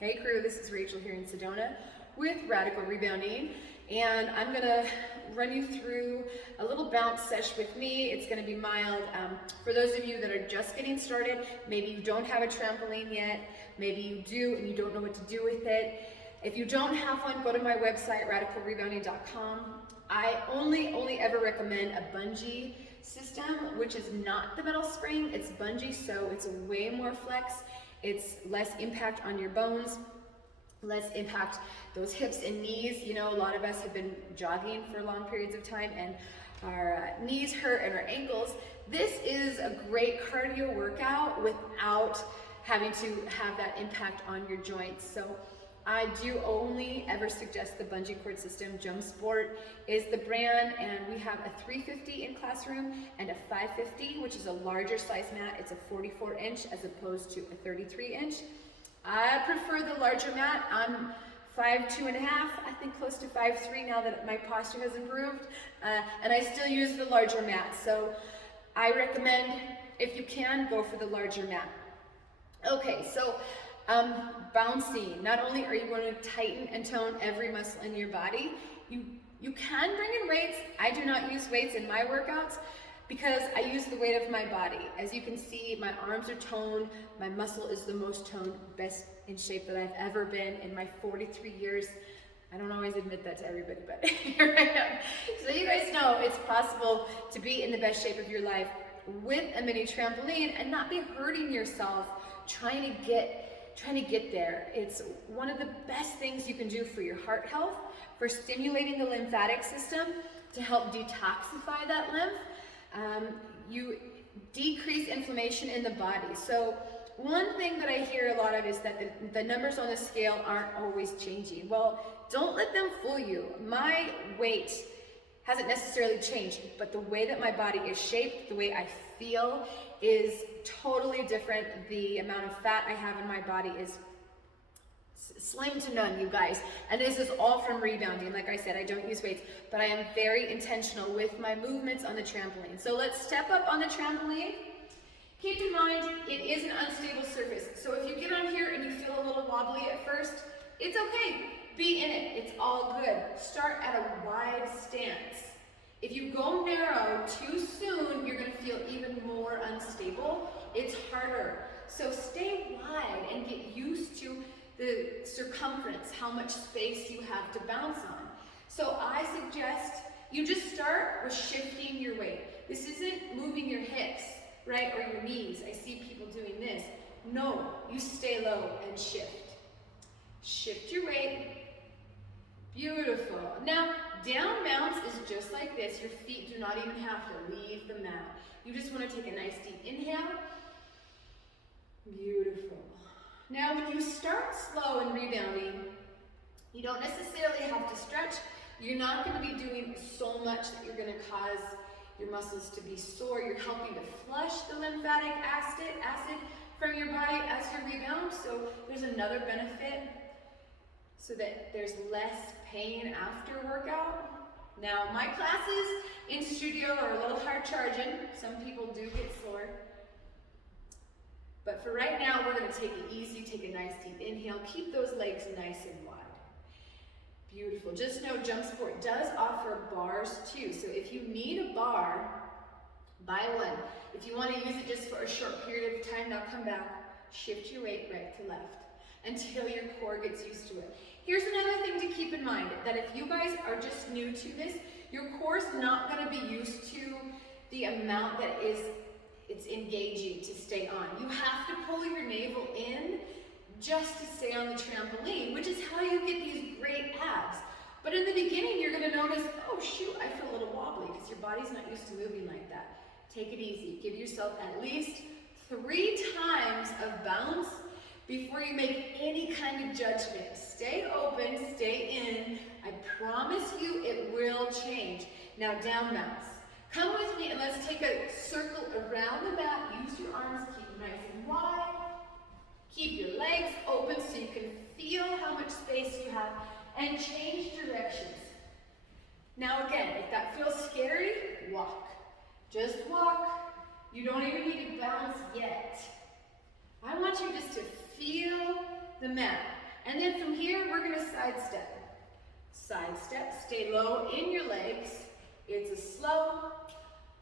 Hey crew, this is Rachel here in Sedona with Radical Rebounding, and I'm gonna run you through a little bounce sesh with me. It's gonna be mild. For those of you that are just getting started, maybe you don't have a trampoline yet, maybe you do and you don't know what to do with it. If you don't have one, go to my website, radicalrebounding.com. I only ever recommend a bungee system, which is not the metal spring, it's bungee, so it's way more flex. It's less impact on your bones, less impact those hips and knees. You know, a lot of us have been jogging for long periods of time and our knees hurt and our ankles. This is a great cardio workout without having to have that impact on your joints. So I do only ever suggest the bungee cord system. Jump Sport is the brand, and we have a 350 in classroom and a 550, which is a larger size mat. It's a 44 inch as opposed to a 33 inch. I prefer the larger mat. I'm 5'2.5", I think close to 5'3" now that my posture has improved, and I still use the larger mat. So I recommend, if you can, go for the larger mat. Okay, so bouncing. Not only are you going to tighten and tone every muscle in your body, you can bring in weights. I do not use weights in my workouts because I use the weight of my body. As you can see, my arms are toned, my muscle is the most toned, best in shape that I've ever been in my 43 years. I don't always admit that to everybody, but here I am. So you guys know it's possible to be in the best shape of your life with a mini trampoline and not be hurting yourself trying to get there. It's one of the best things you can do for your heart health, for stimulating the lymphatic system, to help detoxify that lymph. You decrease inflammation in the body. So one thing that I hear a lot of is that the numbers on the scale aren't always changing. Well, don't let them fool you. My weight hasn't necessarily changed, but the way that my body is shaped, the way I feel is totally different. The amount of fat I have in my body is slim to none, you guys. And this is all from rebounding. Like I said, I don't use weights, but I am very intentional with my movements on the trampoline. So let's step up on the trampoline. Keep in mind, it is an unstable surface. So if you get on here and you feel a little wobbly at first, it's okay. Be in it. It's all good. Start at a wide stance. If you go narrow too soon, you're going to feel even more unstable. It's harder. So stay wide and get used to the circumference, how much space you have to bounce on. So I suggest you just start with shifting your weight. This isn't moving your hips, right, or your knees. I see people doing this. No, you stay low and shift. Shift your weight. Beautiful. Now, down bounce is just like this. Your feet do not even have to leave the mat. You just want to take a nice deep inhale. Beautiful. Now, when you start slow and rebounding, you don't necessarily have to stretch. You're not going to be doing so much that you're going to cause your muscles to be sore. You're helping to flush the lymphatic acid from your body as you rebound. So there's another benefit, so that there's less pain after workout. Now, my classes in studio are a little hard charging. Some people do get sore. But for right now, we're going to take it easy, take a nice deep inhale, keep those legs nice and wide. Beautiful. Just know Jump Sport does offer bars too. So if you need a bar, buy one. If you want to use it just for a short period of time, now come back, shift your weight right to left until your core gets used to it. Here's another thing to keep in mind, that if you guys are just new to this, your core's not going to be used to the amount that it's engaging to stay on. You have to pull your navel in just to stay on the trampoline, which is how you get these great abs. But in the beginning, you're going to notice, oh shoot, I feel a little wobbly because your body's not used to moving like that. Take it easy. Give yourself at least 3 times of bounce before you make any kind of judgment. Stay open, stay in. I promise you it will change. Now down bounce. Come with me and let's take a circle around the mat. Use your arms, keep them nice and wide. Keep your legs open so you can feel how much space you have, and change directions. Now again, if that feels scary, walk. Just walk. You don't even need to bounce yet. I want you just to feel the mat. And then from here, we're gonna side step. Side step, stay low in your legs. It's a slow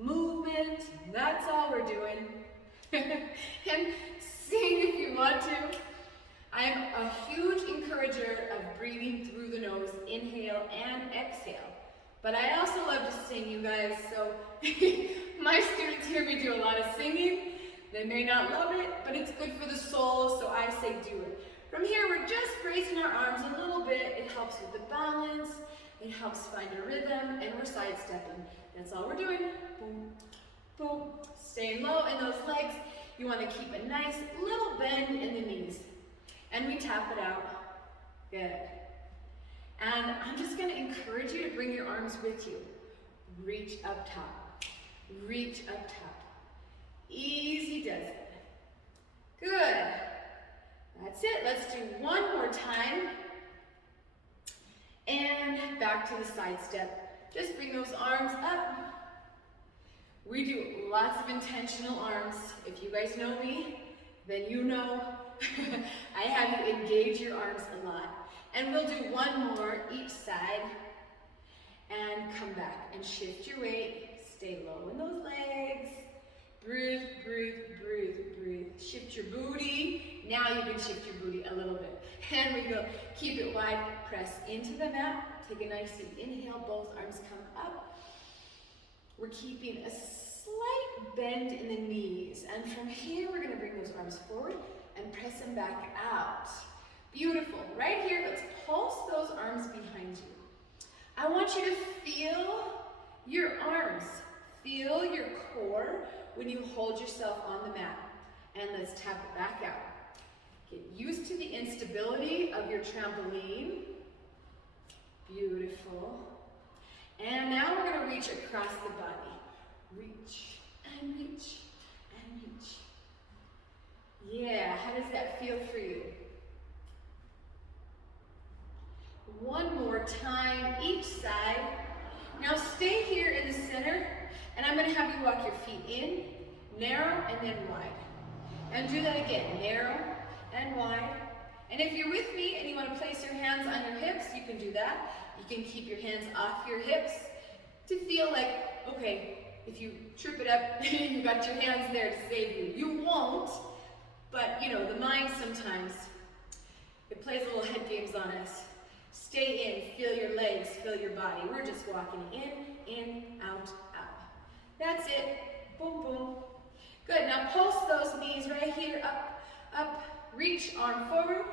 movement, that's all we're doing. And sing if you want to. I'm a huge encourager of breathing through the nose, inhale and exhale. But I also love to sing, you guys, so my students hear me do a lot of singing. They may not love it, but it's good for the soul, so I say do it. From here, we're just raising our arms a little bit. It helps with the balance. It helps find a rhythm, and we're sidestepping. That's all we're doing. Boom, boom. Staying low in those legs. You want to keep a nice little bend in the knees. And we tap it out. Good. And I'm just going to encourage you to bring your arms with you. Reach up top. Reach up top. Easy does it. Good. That's it. Let's do one more time. And back to the side step. Just bring those arms up. We do lots of intentional arms. If you guys know me, then you know I have you engage your arms a lot. And we'll do one more each side. And come back and shift your weight. Stay low in those legs. Breathe, breathe, breathe, breathe. Shift your booty. Now you can shift your booty a little bit. And we go. Keep it wide. Press into the mat. Take a nice deep inhale. Both arms come up. We're keeping a slight bend in the knees. And from here, we're going to bring those arms forward and press them back out. Beautiful. Right here, let's pulse those arms behind you. I want you to feel your arms. Feel your core when you hold yourself on the mat. And let's tap it back out. Get used to the instability of your trampoline. Beautiful. And now we're going to reach across the body. Reach and reach and reach. Yeah, how does that feel for you? One more time, each side. Now stay here in the center, and I'm going to have you walk your feet in, narrow, and then wide. And do that again, narrow and wide. And if you're with me and you want to place your hands on your hips, you can do that. You can keep your hands off your hips to feel like, okay, if you trip it up, you got your hands there to save you. You won't, but you know, the mind sometimes, it plays little head games on us. Stay in, feel your legs, feel your body. We're just walking in, out, out. That's it. Boom, boom. Good. Now pulse those knees right here, up, up. Reach, arm forward.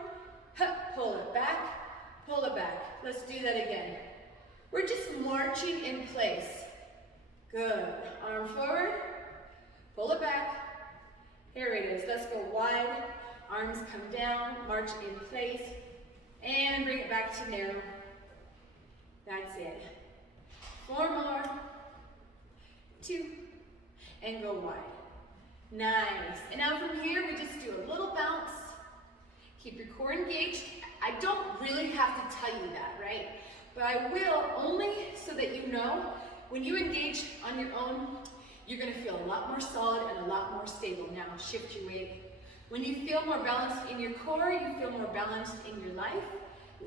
Hup, pull it back, pull it back. Let's do that again. We're just marching in place. Good. Arm forward, pull it back. Here it is. Let's go wide. Arms come down, march in place. And bring it back to narrow. That's it. 4 more. 2. And go wide. Nice. And now from here, we just do a little bounce. Keep your core engaged. I don't really have to tell you that, right? But I will only so that you know, when you engage on your own, you're going to feel a lot more solid and a lot more stable. Now, shift your weight. When you feel more balanced in your core, you feel more balanced in your life.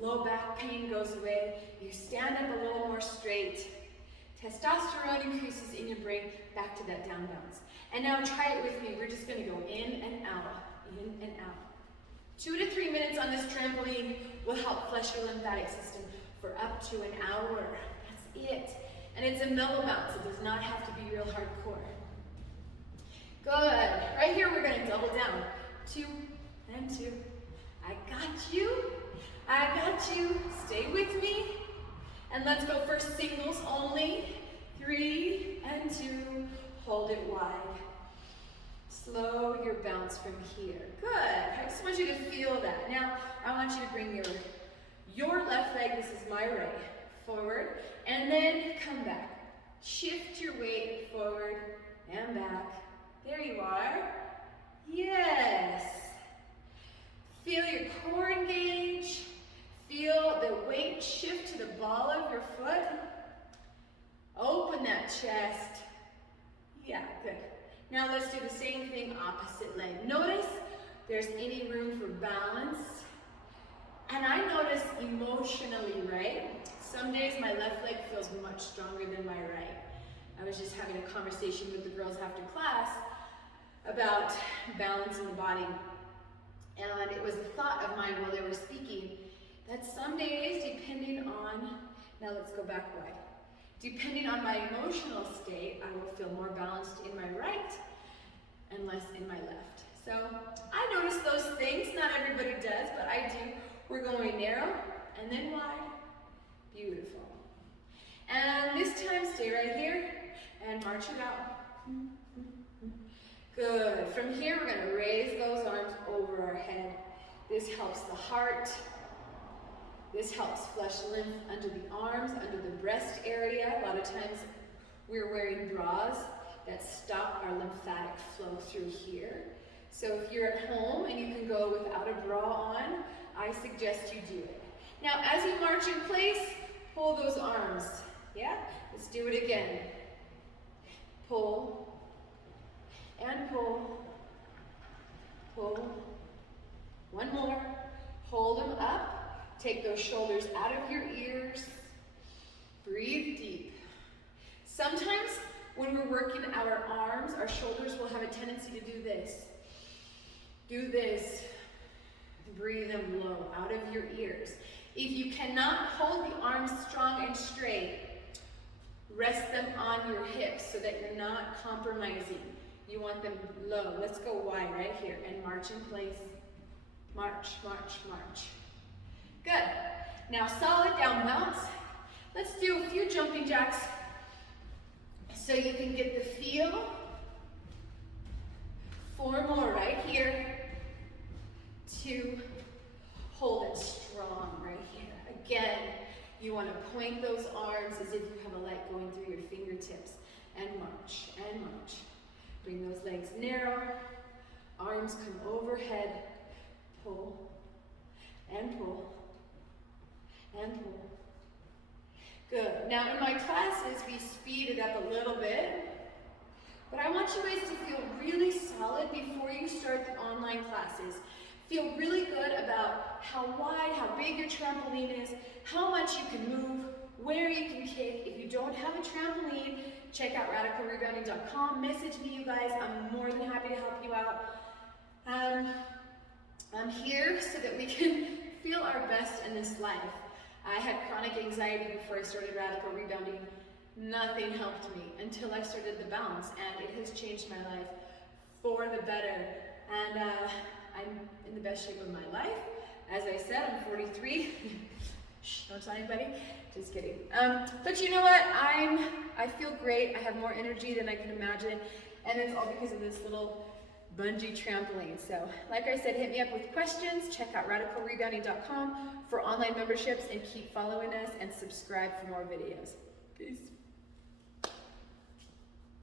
Low back pain goes away. You stand up a little more straight. Testosterone increases in your brain. Back to that down bounce. And now try it with me. We're just going to go in and out, in and out. 2 to 3 minutes on this trampoline will help flush your lymphatic system for up to an hour. That's it. And it's a mellow bounce. It does not have to be real hardcore. Good. Right here, we're going to double down. 2 and 2. I got you. I got you. Stay with me. And let's go for singles only. 3 and 2. Hold it wide. Slow your bounce from here. Good. I just want you to feel that. Now, I want you to bring your left leg, this is my right, forward, and then come back. Shift your weight forward and back. There you are. Yes. Feel your core engage. Feel the weight shift to the ball of your foot. Open that chest. Yeah, good. Now let's do the same thing, opposite leg. Notice there's any room for balance. And emotionally, right? Some days my left leg feels much stronger than my right. I was just having a conversation with the girls after class about balance in the body. And it was a thought of mine while they were speaking that some days, depending on, now let's go back why. Depending on my emotional state, I will feel more balanced in my right and less in my left. So I notice those things. Not everybody does, but I do. We're going narrow and then wide. Beautiful. And this time, stay right here and march it out. Good. From here, we're going to raise those arms over our head. This helps the heart. This helps flush lymph under the arms, under the breast area. A lot of times we're wearing bras that stop our lymphatic flow through here. So if you're at home and you can go without a bra on, I suggest you do it. Now, as you march in place, pull those arms. Yeah? Let's do it again. Pull and pull. Pull. One more. Hold them up. Take those shoulders out of your ears. Breathe deep. Sometimes when we're working our arms, our shoulders will have a tendency to do this. Do this. Breathe them low out of your ears. If you cannot hold the arms strong and straight, rest them on your hips so that you're not compromising. You want them low. Let's go wide right here and march in place. March, march, march. Good. Now solid down bounce. Let's do a few jumping jacks so you can get the feel. 4 more right here. 2. Hold it strong right here. Again, you want to point those arms as if you have a light going through your fingertips. And march, and march. Bring those legs narrow. Arms come overhead. Pull, and pull, and pull. Good. Now in my classes, we speed it up a little bit. But I want you guys to feel really solid before you start the online classes. Feel really good about how wide, how big your trampoline is, how much you can move, where you can kick. If you don't have a trampoline, check out radicalrebounding.com. Message me, you guys. I'm more than happy to help you out. I'm here so that we can feel our best in this life. I had chronic anxiety before I started Radical Rebounding. Nothing helped me until I started the bounce, and it has changed my life for the better. And I'm in the best shape of my life. As I said, I'm 43. Shh, don't tell anybody. Just kidding. But you know what? I feel great. I have more energy than I can imagine, and it's all because of this little bungee trampoline. So, like I said, hit me up with questions. Check out radicalrebounding.com for online memberships, and keep following us and subscribe for more videos. Peace.